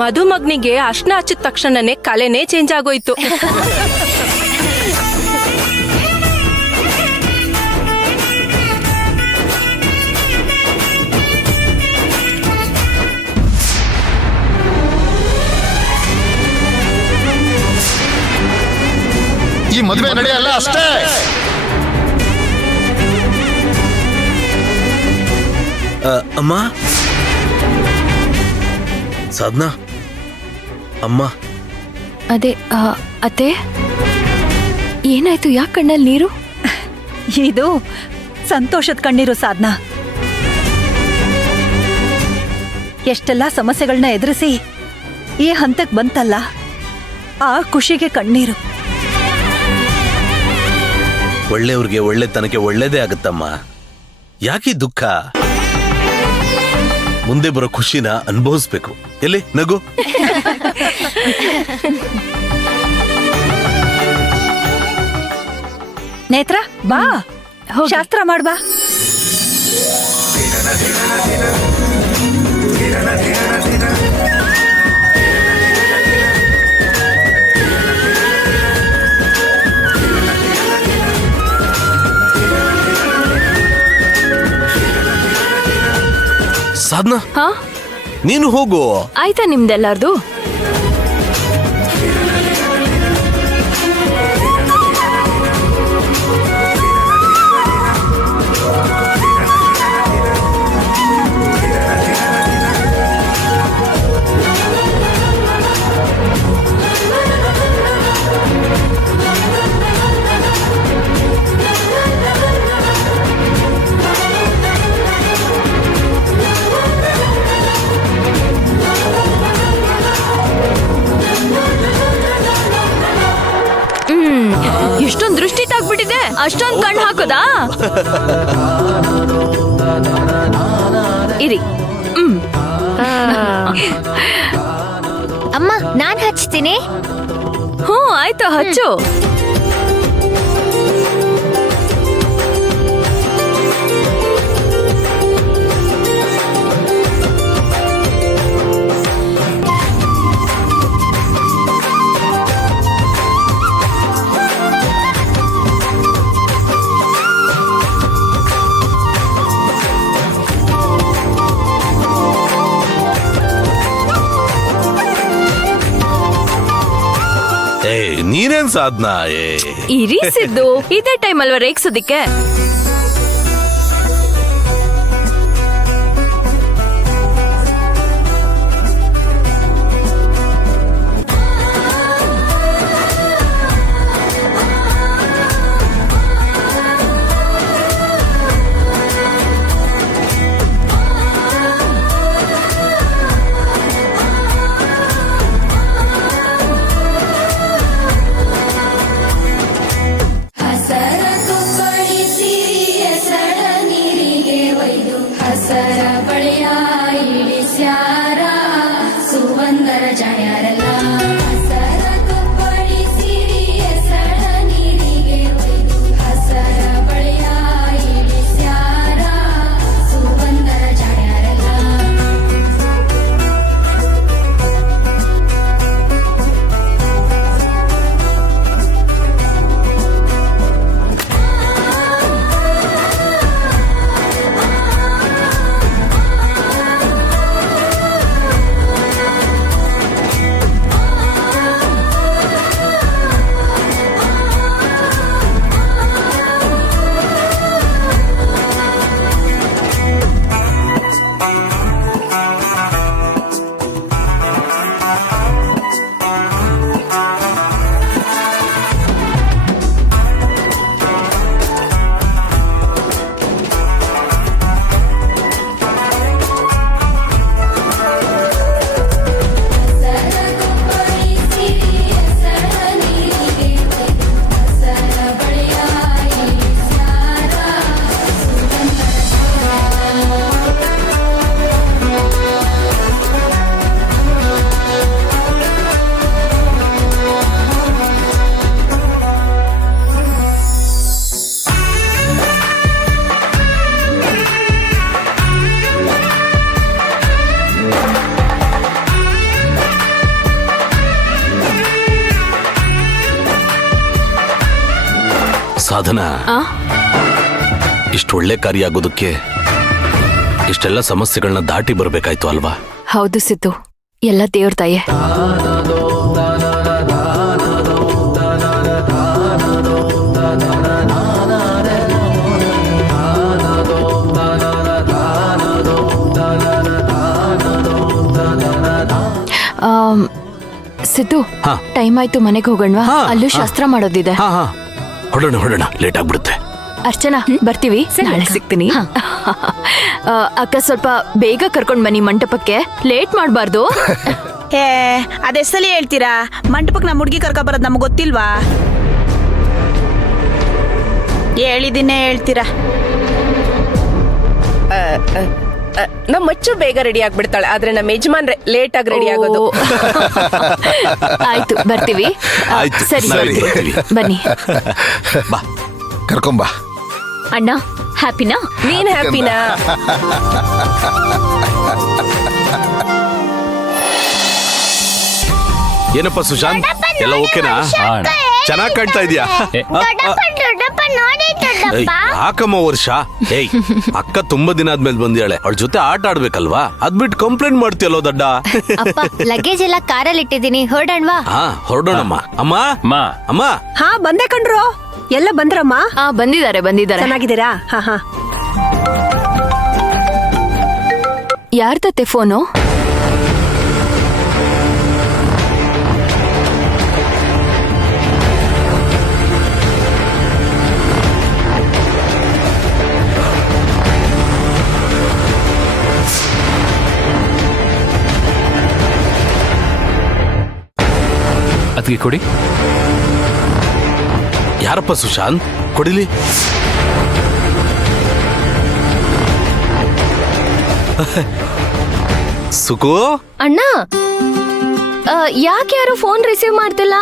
ಮಧುಮಗ್ನಿಗೆ ಅರ್ಶನ ಹಚ್ಚಿದ ತಕ್ಷಣನೇ ಕಲೆನೇ ಚೇಂಜ್ ಆಗೋಯ್ತು. ಈ ಮದುವೆ ನಡೆಯಲ್ಲ ಅಷ್ಟೇ. ಅಮ್ಮ, ಸಾಧನಾ, ಅಮ್ಮ. ಅದೇ ಅತ್ತೆ, ಏನಾಯ್ತು? ಯಾಕೆ ಕಣ್ಣಲ್ಲಿ ನೀರು? ಇದು ಸಂತೋಷದ ಕಣ್ಣೀರು ಸಾಧನಾ. ಎಷ್ಟೆಲ್ಲ ಸಮಸ್ಯೆಗಳನ್ನ ಎದುರಿಸಿ ಈ ಹಂತಕ್ಕೆ ಬಂತಲ್ಲ, ಆ ಖುಷಿಗೆ ಕಣ್ಣೀರು. ಒಳ್ಳೆಯವ್ರಿಗೆ ಒಳ್ಳೆತನಕ್ಕೆ ಒಳ್ಳೇದೇ ಆಗುತ್ತಮ್ಮ. ಯಾಕೆ ದುಃಖ? ಮುಂದೆ ಬರೋ ಖುಷಿನ ಅನುಭವಿಸ್ಬೇಕು. ಎಲ್ಲಿ ನಗು. ನೇತ್ರ, ಬಾ, ಶಾಸ್ತ್ರ ಮಾಡ್ಬಾ. ಸಾಧನಾ, ಹಾ, ನೀನು ಹೋಗು. ಆಯ್ತಾ ನಿಮ್ದೆಲ್ಲಾರ್ದು? ಎಷ್ಟೊಂದ್ ದೃಷ್ಟಿ ತಾಗ್ಬಿಟ್ಟಿದೆ, ಅಷ್ಟೊಂದ್ ಕಣ್ಣು ಹಾಕೋದಾ? ಇರಿ. ಅಮ್ಮ, ನಾನ್ ಹಚ್ತೀನಿ. ಹ್ಞೂ ಆಯ್ತು, ಹಚ್ಚು. ನೀನೇನ್ ಸಾಧನಾ? ಇರಿ ಸಿದ್ದು, ಇದೇ ಟೈಮ್ ಅಲ್ವಾ ರೇಗ್ಸೋದಿಕ್ಕೆ? ಹಸರ ಕೊಪ್ಪಳಿಸಿ ಸಾಧನ ಆ? ಇಷ್ಟು ಒಳ್ಳೆ ಕಾರ್ಯ ಆಗೋದಕ್ಕೆ ಇಷ್ಟೆಲ್ಲ ಸಮಸ್ಯೆಗಳನ್ನ ದಾಟಿ ಬರ್ಬೇಕಾಯ್ತು ಅಲ್ವಾ? ಹೌದು ಸಿದ್ದು, ಎಲ್ಲ ದೇವ್ರ ದಯೆ. ಸಿದ್ದು, ಹಾ. ಟೈಮ್ ಆಯ್ತು, ಮನೆಗೆ ಹೋಗೋಣವಾ? ಹಾ, ಅಲ್ಲೂ ಹಾ. ಶಾಸ್ತ್ರ ಮಾಡೋದಿದೆ. ಹಾ ಹೊಡೋಣ ಲೇಟ್ ಆಗ್ಬಿಡುತ್ತೆ. ಅರ್ಚನಾ, ಬರ್ತೀವಿ, ನಾಳೆ ಸಿಗ್ತೀನಿ. ಅಕ್ಕ, ಸ್ವಲ್ಪ ಬೇಗ ಕರ್ಕೊಂಡ್ ಬನ್ನಿ ಮಂಟಪಕ್ಕೆ, ಲೇಟ್ ಮಾಡ್ಬಾರ್ದು. ಏ ಅದೆಷ್ಟಲ್ಲಿ ಹೇಳ್ತೀರಾ? ಮಂಟಪಕ್ಕೆ ನಮ್ಮ ಹುಡುಗಿ ಕರ್ಕೊ ಬರೋದು ನಮ್ಗೆ ಗೊತ್ತಿಲ್ವಾ? ಹೇಳಿದಿನ್ನೇ ಹೇಳ್ತೀರಾ. ನಮ್ಮ ಮಚ್ಚು ಬೇಗ ರೆಡಿ ಆಗ್ಬಿಡ್ತಾಳೆ, ಆದ್ರೆ ನಮ್ಮ ಯಜಮಾನ್ರೆ ಲೇಟ್ ಆಗಿ ರೆಡಿ ಆಗೋದು. ಓ. ಆಯ್ತು, ಬರ್ತೀವಿ. ಆಯ್ತು, ಸರಿ, ನಾಳೆ ಸರಿ. ಬರ್ತೀವಿ. ಬನ್ನಿ. ಬಾ. ಕರ್ಕೊಂಬಾ. ಅಣ್ಣ, ಹ್ಯಾಪಿನಾ? ನೀನ್ ಹ್ಯಾಪಿನಾ? ಏನಪ್ಪ ಸುಶಾಂತ್, ಎಲ್ಲ ಓಕೆನಾ? ಚೆನ್ನಾಗ್ ಕಾಣ್ತಾ ಇದೀಯಾ? ಏಯ್, ಯಾಕಮ್ಮ ವರ್ಷ? ಏಯ್, ಅಕ್ಕ ತುಂಬಾ ದಿನ ಆದ್ಮೇಲೆ ಬಂದಿಯಾಳೆ, ಅವಳ ಜೊತೆ ಆಟ ಆಡ್ಬೇಕಲ್ವಾ? ಅದ್ಬಿಟ್ಟು ಕಂಪ್ಲೇಂಟ್ ಮಾಡ್ತೀಯಲ್ಲೋ ದಡ್ಡ. ಅಪ್ಪ, ಲಗೇಜ್ ಎಲ್ಲ ಕಾರಲ್ಲಿ ಇಟ್ಟಿದ್ದೀನಿ, ಹೊರಡಣ್ವಾ? ಹಾ, ಹೊರಡೋಣಮ್ಮ. ಅಮ್ಮ. ಹಾ, ಬಂದೆ ಕಣ್ರು. ಎಲ್ಲ ಬಂದ್ರಮ್ಮ? ಬಂದಿದ್ದಾರೆ. ಚೆನ್ನಾಗಿದ್ದೀರಾ? ಹಾ ಹಾ. ಯಾರ್ದತ್ತೆ ಫೋನು? ಅದಕ್ಕೆ ಕೊಡಿ. ಯಾರಪ್ಪ ಸುಶಾಂತ್? ಕೊಡಿಲಿ. ಸುಕು, ಅಣ್ಣ, ಯಾಕೆ ಯಾರು ಫೋನ್ ರಿಸೀವ್ ಮಾಡ್ತಿಲ್ಲ?